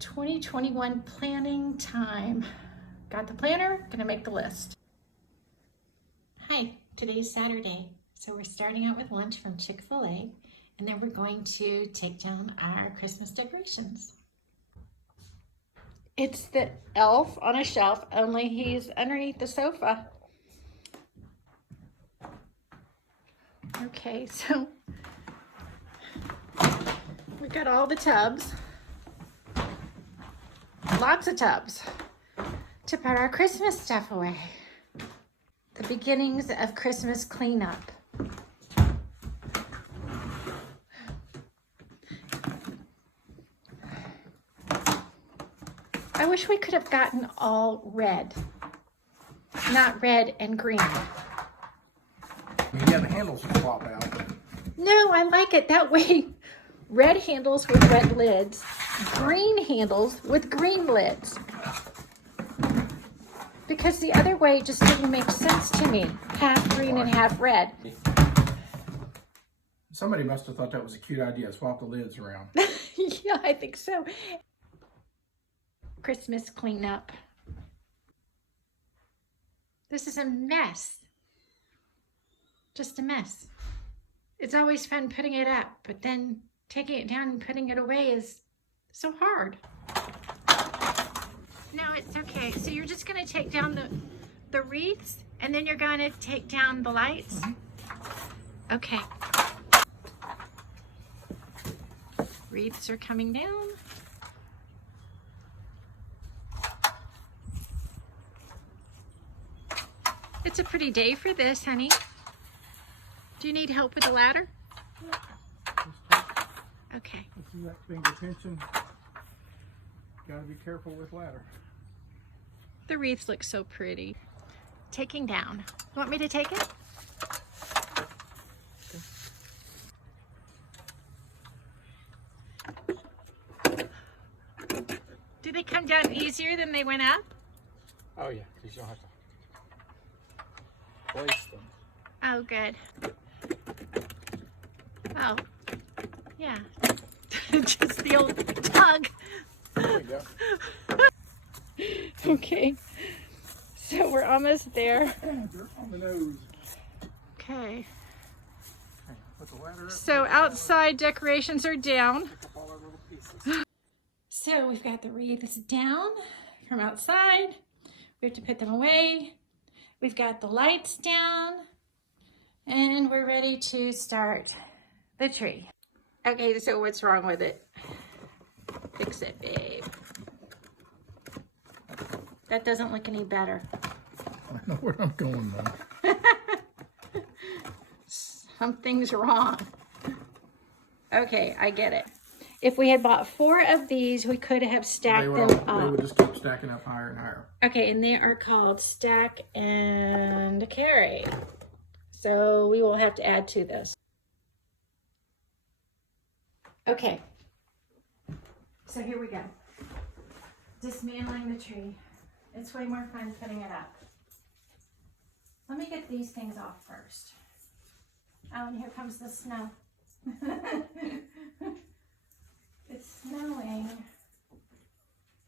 2021 planning time. Got the planner, gonna make the list. Hi, today's Saturday. So we're starting out with lunch from Chick-fil-A, and then we're going to take down our Christmas decorations. It's the elf on a shelf, only he's underneath the sofa. Okay, so we got all the tubs, lots of tubs, to put our Christmas stuff away. The beginnings of Christmas cleanup. I wish we could have gotten all red, not red and green. Yeah, the handles will swap out. No, I like it that way. Red handles with red lids, green handles with green lids. Because the other way just didn't make sense to me. Half green and half red. Somebody must have thought that was a cute idea. Swap the lids around. Yeah, I think so. Christmas cleanup. This is a mess. Just a mess. It's always fun putting it up, but then taking it down and putting it away is so hard. No, it's okay. So you're just going to take down the wreaths, and then you're going to take down the lights? Mm-hmm. Okay. Wreaths are coming down. It's a pretty day for this, honey. Do you need help with the ladder? Okay. If you got paying attention, gotta be careful with ladder. The wreaths look so pretty. Taking down. You want me to take it? Okay. Do they come down easier than they went up? Oh yeah, because you don't have to place them. Oh, good. Oh, yeah. Just the old tug. There you go. Okay, so we're almost there. Dirt on the nose. Okay. Put the ladder up. So outside decorations are down. So we've got the wreaths down from outside. We have to put them away. We've got the lights down. And we're ready to start the tree. Okay, so what's wrong with it? Fix it, babe. That doesn't look any better. I know where I'm going now. Something's wrong. Okay, I get it. If we had bought 4 of these, we could have stacked them up. They would just keep stacking up higher and higher. Okay, and they are called stack and carry. So we will have to add to this. Okay. So here we go. Dismantling the tree. It's way more fun putting it up. Let me get these things off first. Oh, and here comes the snow. It's snowing.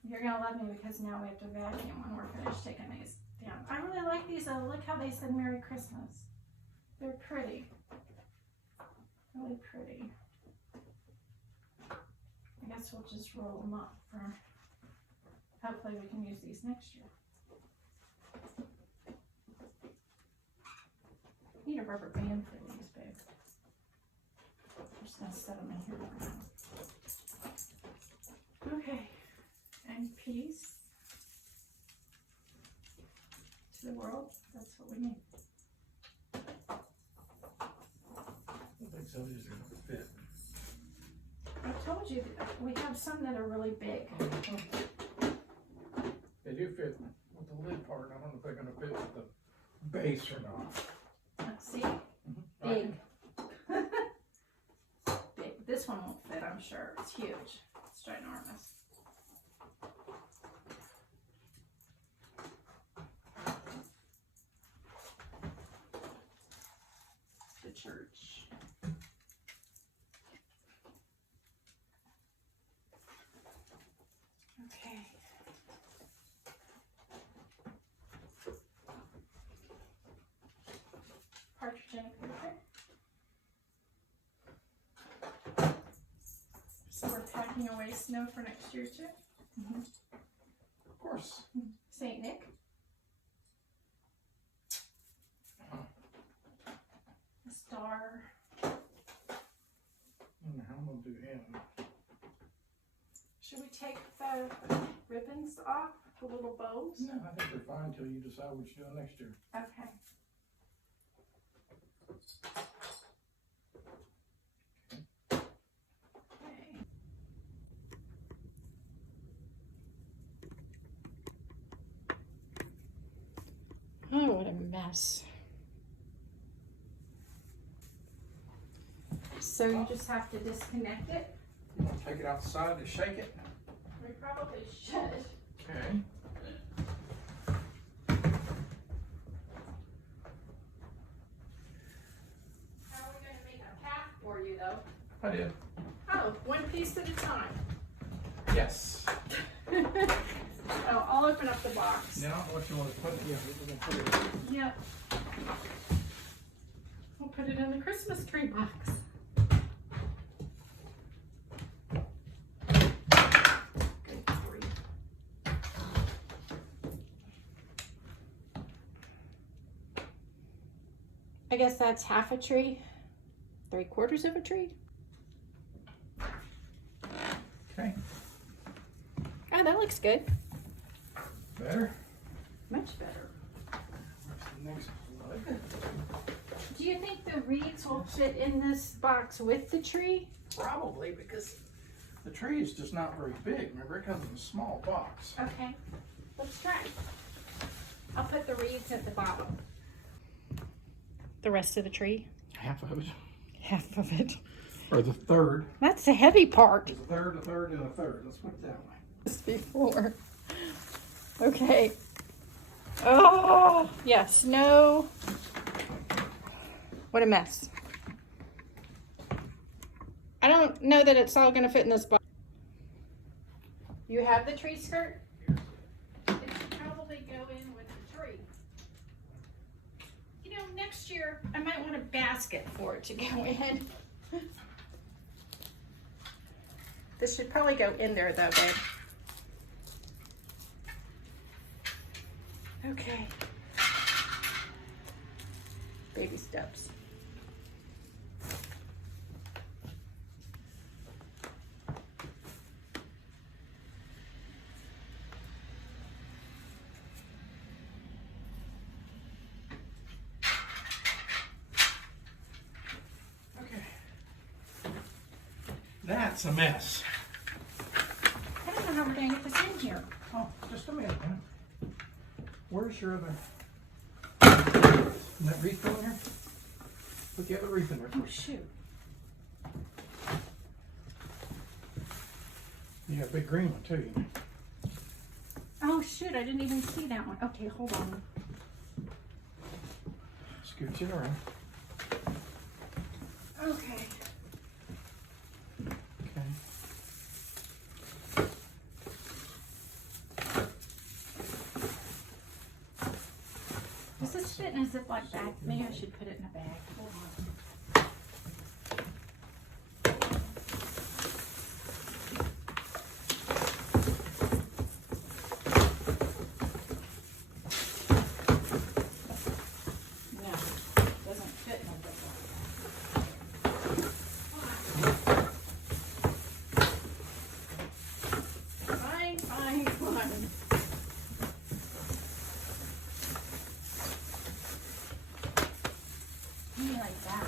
You're gonna love me because now we have to vacuum when we're finished taking these down. I really like these though. Look how they said Merry Christmas. They're pretty. Really pretty. I guess we'll just roll them up for, hopefully we can use these next year. Need a rubber band for these, babe. I'm just gonna set them in here right now. Okay, and peace to the world. That's what we need. I think some of these are going to fit. I told you that we have some that are really big. They do fit with the lid part. I don't know if they're going to fit with the base or not. Let's see. Big. Big. This one won't fit, I'm sure. It's huge. It's ginormous. The church. Okay. Partridge in a pear tree. So we're packing away snow for next year too. Of course. Saint Nick. A star. And how I'm gonna do him. Should we take the ribbons off, the little bows? No, I think they're fine until you decide what you're doing next year. Okay. Okay. Oh, what a mess. So you just have to disconnect it? You want to take it outside and shake it? We probably should. Okay. How are we going to make a path for you though? I did. Oh, one piece at a time. Yes. Oh, I'll open up the box. Now, what you want to put? Yeah, we're gonna put it. Yep. We'll put it in the Christmas tree box. Good grief. I guess that's half a tree, 3/4 of a tree. Okay. Oh, that looks good. Better. Much better. What's the next one? Do you think the wreaths will fit in this box with the tree? Probably, because the tree is just not very big. Remember, it comes in a small box. Okay, let's try. I'll put the wreaths at the bottom. The rest of the tree? Half of it. Half of it. Or the third. That's the heavy part. There's a third, a third, and a third. Let's put it that way. This before. Okay. Oh, yeah, snow. What a mess. I don't know that it's all going to fit in this box. You have the tree skirt? It should probably go in with the tree. You know, next year I might want a basket for it to go in. This should probably go in there though, babe. Okay. Baby steps. Okay. That's a mess. I don't know how we're going to get this in here. Oh, just a minute, man. Where's your other? Isn't that wreath in there? Put the other wreath in there Oh, first. shoot. You got a big green one too. You know. Oh, shoot. I didn't even see that one. Okay, hold on. Scooch it around. Okay. Okay. Does this fit in a Ziploc bag? Maybe I should put it in a bag. Hold on. No, it doesn't fit in a Ziploc. Fine, fine, fine. Maybe like that.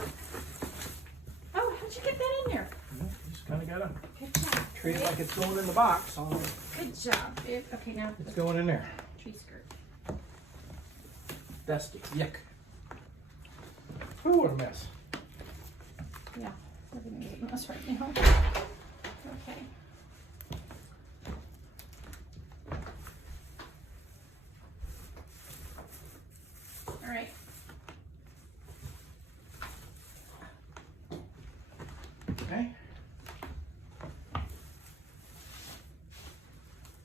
Oh, how'd you get that in there? Yeah, just kind of gotta Good job. treat it like it's going in the box. Good job, babe. Okay, now It's going in there. tree skirt. Dusty. Yuck. Ooh, what a mess. Yeah, everything's a mess right now. Okay. All right. Okay.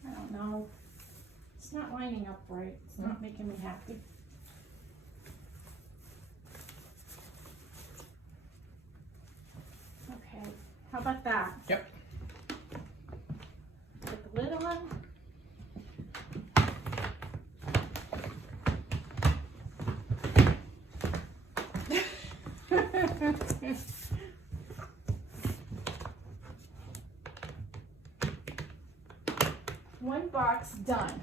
All No, it's not lining up right. It's not making me happy. Okay, how about that? Yep. Put the lid on. One box done.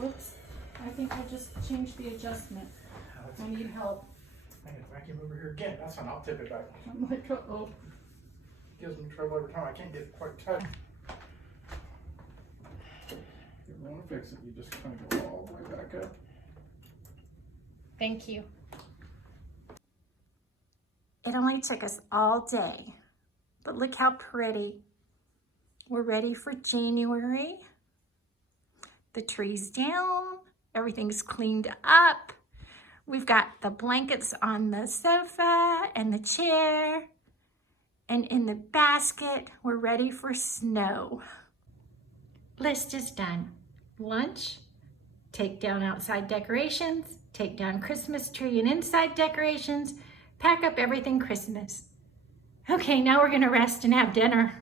Whoops, I think I just changed the adjustment. I need help. I can vacuum over here again. That's fine. I'll tip it back. I'm like, uh-oh. Gives me trouble every time. I can't get it quite tight. If you want to fix it, you just kind of go all the way back up. Thank you. It only took us all day, but look how pretty. We're ready for January. The tree's down, everything's cleaned up. We've got the blankets on the sofa and the chair. And in the basket, we're ready for snow. List is done. Lunch, take down outside decorations, take down Christmas tree and inside decorations, pack up everything Christmas. Okay, now we're gonna rest and have dinner.